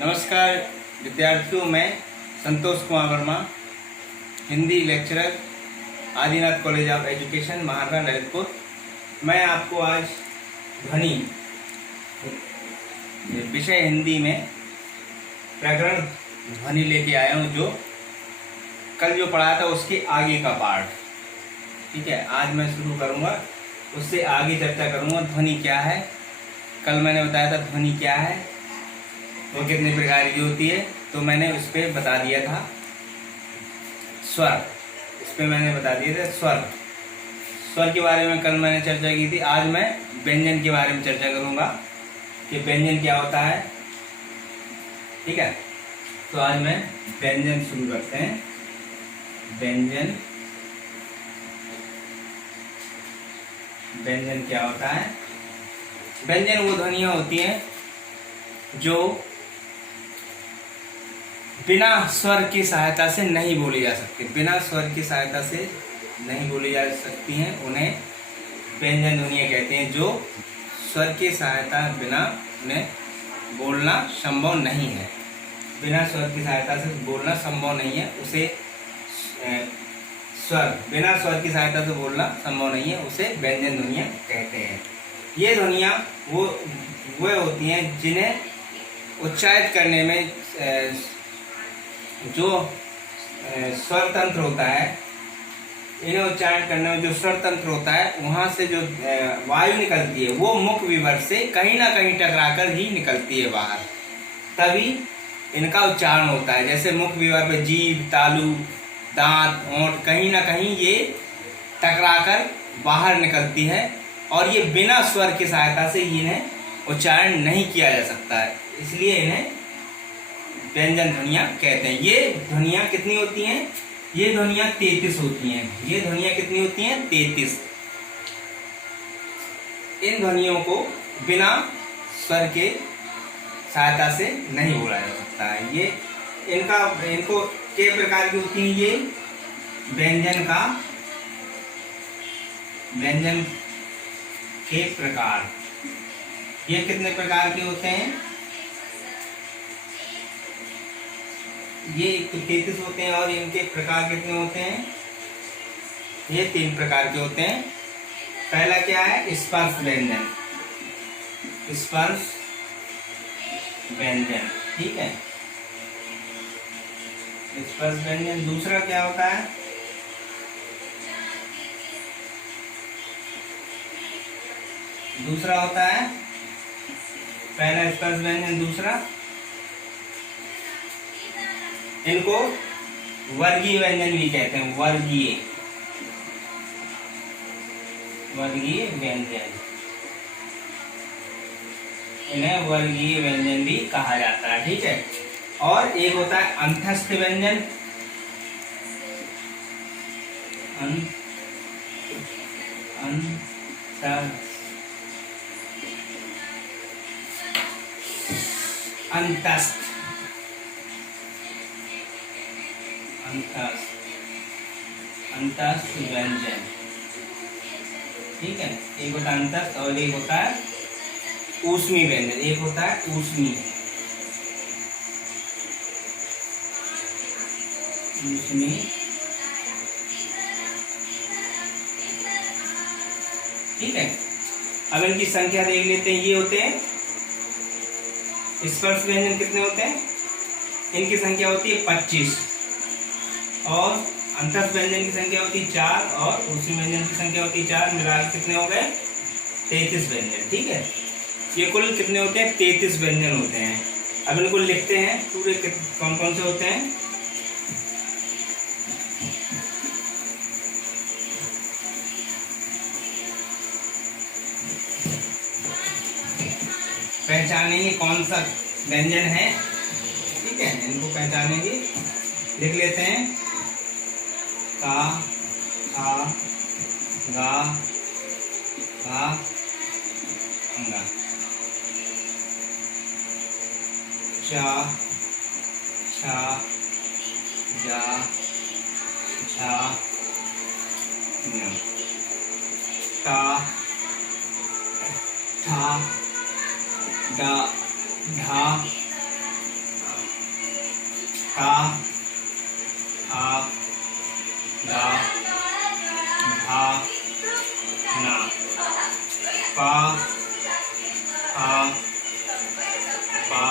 नमस्कार विद्यार्थियों, मैं Santosh Kumar Verma, Hindi lecturer, Adinath college of education, Maharana Lalitpur. मैं आपको आज ध्वनि विषय हिंदी में प्रकरण ध्वनि लेके आया हूँ, जो कल जो पढ़ा था उसके आगे का पार्ट। ठीक है, आज मैं शुरू करूँगा, उससे आगे चर्चा करूँगा। ध्वनि क्या है, कल मैंने बताया था ध्वनि क्या है, वो कितने प्रकार की होती है, तो मैंने उस पर बता दिया था स्वर। इस पर मैंने बता दिया था स्वर के बारे में कल मैंने चर्चा की थी। आज मैं व्यंजन के बारे में चर्चा करूँगा कि व्यंजन क्या होता है। ठीक है, तो आज मैं व्यंजन शुरू करते हैं। व्यंजन क्या होता है? व्यंजन वो ध्वनियाँ होती हैं जो बिना स्वर की सहायता से नहीं बोली जा सकती। बिना स्वर की सहायता से नहीं बोली जा सकती हैं, उन्हें व्यंजन ध्वनियाँ कहते हैं। जो स्वर की सहायता बिना उन्हें बोलना संभव नहीं है, बिना स्वर की सहायता से बोलना संभव नहीं है, उसे बिना स्वर की सहायता से बोलना संभव नहीं है, उसे व्यंजन ध्वनियाँ कहते हैं। ये ध्वनियाँ वो होती हैं जिन्हें उच्चारित करने में जो स्वर तंत्र होता है, इन्हें उच्चारण करने में जो स्वर तंत्र होता है, वहाँ से जो वायु निकलती है वो मुख विवर से कहीं ना कहीं टकराकर ही निकलती है बाहर, तभी इनका उच्चारण होता है। जैसे मुख विवर पे जीभ, तालू, दांत, होंठ कहीं ना कहीं ये टकराकर बाहर निकलती है, और ये बिना स्वर की सहायता से इन्हें उच्चारण नहीं किया जा सकता है, इसलिए इन्हें व्यंजन ध्वनियाँ कहते हैं। ये ध्वनियाँ कितनी होती हैं? ये ध्वनियाँ 33 होती हैं। ये ध्वनियाँ कितनी होती हैं? 33। इन ध्वनियों को बिना स्वर के सहायता से नहीं बोला जा सकता है। ये इनको के प्रकार की होती हैं। ये व्यंजन के प्रकार, ये कितने प्रकार के होते हैं? ये 33 होते हैं, और इनके प्रकार कितने होते हैं? ये 3 प्रकार के होते हैं। पहला क्या है? स्पर्श व्यंजन। स्पर्श व्यंजन, ठीक है, स्पर्श व्यंजन। दूसरा क्या होता है? दूसरा होता है, पहला स्पर्श व्यंजन, दूसरा इनको वर्गीय व्यंजन भी कहते हैं। वर्गीय व्यंजन, इन्हें वर्गीय व्यंजन भी कहा जाता है। ठीक है, और एक होता है अंतस्थ व्यंजन। अंतस्थ व्यंजन, ठीक है। एक होता है अंतस्थ और एक होता है ऊष्मी व्यंजन। एक होता है ऊष्मी, ठीक है। अब इनकी संख्या देख लेते हैं। ये होते हैं स्पर्श व्यंजन, कितने होते हैं? इनकी संख्या होती है 25, और अंतस्थ व्यंजन की संख्या होती है 4, और ऊष्मी व्यंजन की संख्या होती है 4। मिलाकर कितने हो गए? 33 व्यंजन। ठीक है, ये कुल कितने होते हैं? 33 व्यंजन होते हैं। अब इनको लिखते हैं, पूरे कौन कौन से होते हैं। पहचानेंगे कौन सा व्यंजन है, ठीक है, इनको पहचानेंगे। लिख लेते हैं का, खा, गा, भा, अंगा, चा, छा, जा, झा, ञ, टा, ठा, डा, ढा, ता, आ, दा, धा, ना, पा, आ, पा,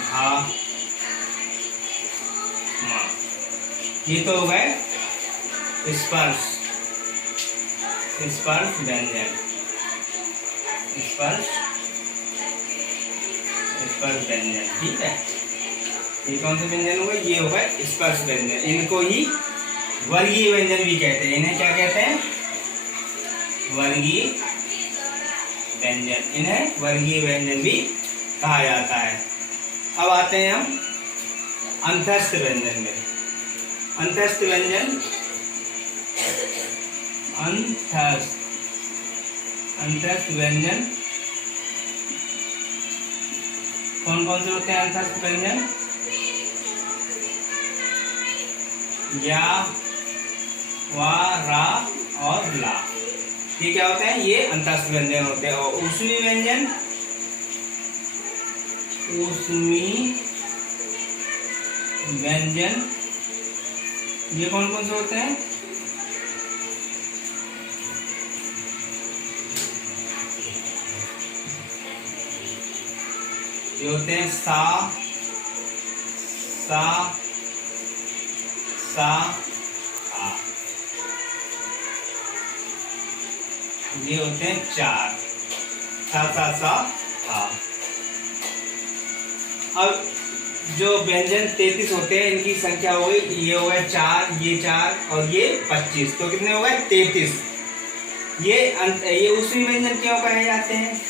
धा, मा। ये तो हो गए स्पर्श स्पर्श व्यंजन। स्पर्श स्पर्श व्यंजन, ठीक है। ये कौन से व्यंजन हो गए? ये हो गए स्पर्श व्यंजन। इनको ही वर्गीय व्यंजन भी कहते हैं। इन्हें क्या कहते हैं? वर्गीय व्यंजन। इन्हें वर्गीय व्यंजन भी कहा जाता है। अब आते हैं हम अंतस्थ व्यंजन में। अंतस्थ व्यंजन, अंतस्थ व्यंजन कौन कौन से होते हैं? अंतस्थ व्यंजन या, वा, रा और ला। ये क्या होते हैं? ये अंतस्थ व्यंजन होते हैं। और ऊष्मी व्यंजन, ऊष्मी व्यंजन ये कौन कौन से होते हैं? ये होते हैं सा, सा, सा, आ। ये होते हैं चार, सा, सा, सा, आ। अब जो व्यंजन 33 होते हैं, इनकी संख्या हो गई, ये हो गए 4, ये 4 और ये 25, तो कितने हो गए? 33। ये ऊष्मी व्यंजन क्यों कहे जाते हैं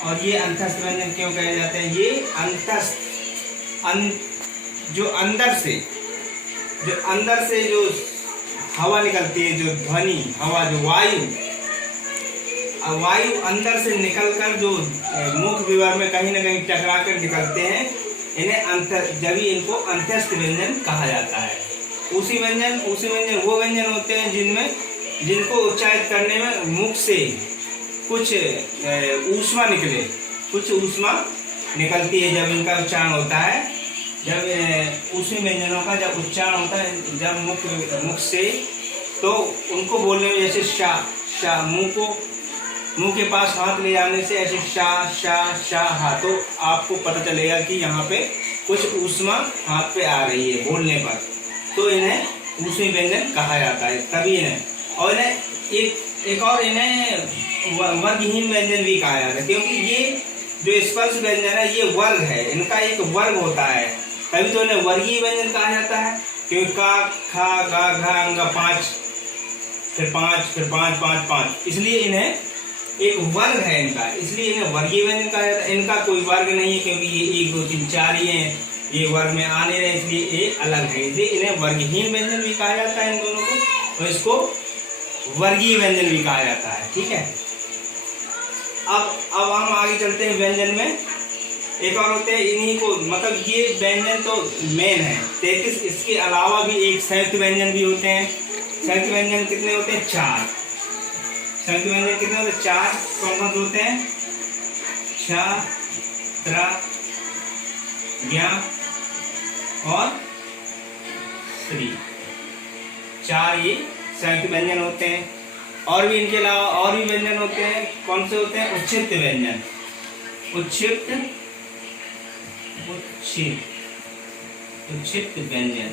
और ये अंतस्थ व्यंजन क्यों कहे जाते हैं? ये अंतस्थ जो अंदर से जो हवा निकलती है, जो ध्वनि हवा, जो वायु अंदर से निकलकर जो मुख विवर में कहीं ना कहीं टकरा कर निकलते हैं, जब ही इनको अंतस्थ व्यंजन कहा जाता है। ऊष्मी व्यंजन वो व्यंजन होते हैं जिनको उच्चारित करने में मुख से कुछ ऊष्मा निकलती है जब इनका उच्चारण होता है। जब ऊष्मी व्यंजनों का जब उच्चारण होता है जब मुख से, तो उनको बोलने में जैसे शा मुंह के पास हाथ ले जाने से ऐसे शा हाथों आपको पता चलेगा कि यहाँ पे कुछ ऊष्मा हाथ पे आ रही है बोलने पर, तो इन्हें ऊष्मी व्यंजन कहा जाता है। तभी इन्हें और एक और इन्हें वर्गहीन व्यंजन भी कहा जाता है, क्योंकि ये जो स्पर्श व्यंजन है ये वर्ग है, इनका एक वर्ग होता है, तभी तो इन्हें वर्गीय व्यंजन कहा जाता है। क्योंकि का, खा, गा, घा, अंगा 5, फिर 5, इसलिए इन्हें एक वर्ग है इनका, इसलिए इन्हें वर्गीय व्यंजन कहा जाता है। इनका कोई वर्ग नहीं है, क्योंकि ये 1, 2, 3, 4 ही हैं, ये वर्ग में आ नहीं रहे, इसलिए ये अलग है, इसलिए इन्हें वर्गहीन व्यंजन भी कहा जाता है इन दोनों को, और इसको वर्गीय व्यंजन भी कहा जाता है। ठीक है, अब हम आगे चलते हैं व्यंजन में। एक और होते हैं इन्हीं को, मतलब ये व्यंजन तो मेन है 33, इसके अलावा भी एक संयुक्त व्यंजन भी होते हैं। संयुक्त व्यंजन कितने होते हैं? 4। संयुक्त व्यंजन कितने होते हैं? 4। कौन कौन से होते हैं? छ, त्र, ज्ञ और श्री, 4 ये संयुक्त व्यंजन होते हैं। और भी इनके अलावा और भी व्यंजन होते हैं। कौन से होते हैं? उच्छिष्ट व्यंजन, उच्छिष्ट व्यंजन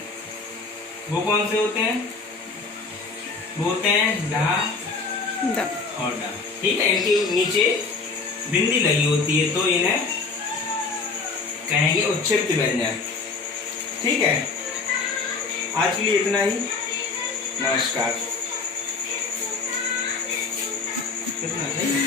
वो कौन से होते हैं? वो होते हैं ढा और डा। ठीक है, इनके नीचे बिंदी लगी होती है, तो इन्हें कहेंगे उच्छिष्ट व्यंजन। ठीक है, आज के लिए इतना ही। नमस्कार। कितना सही।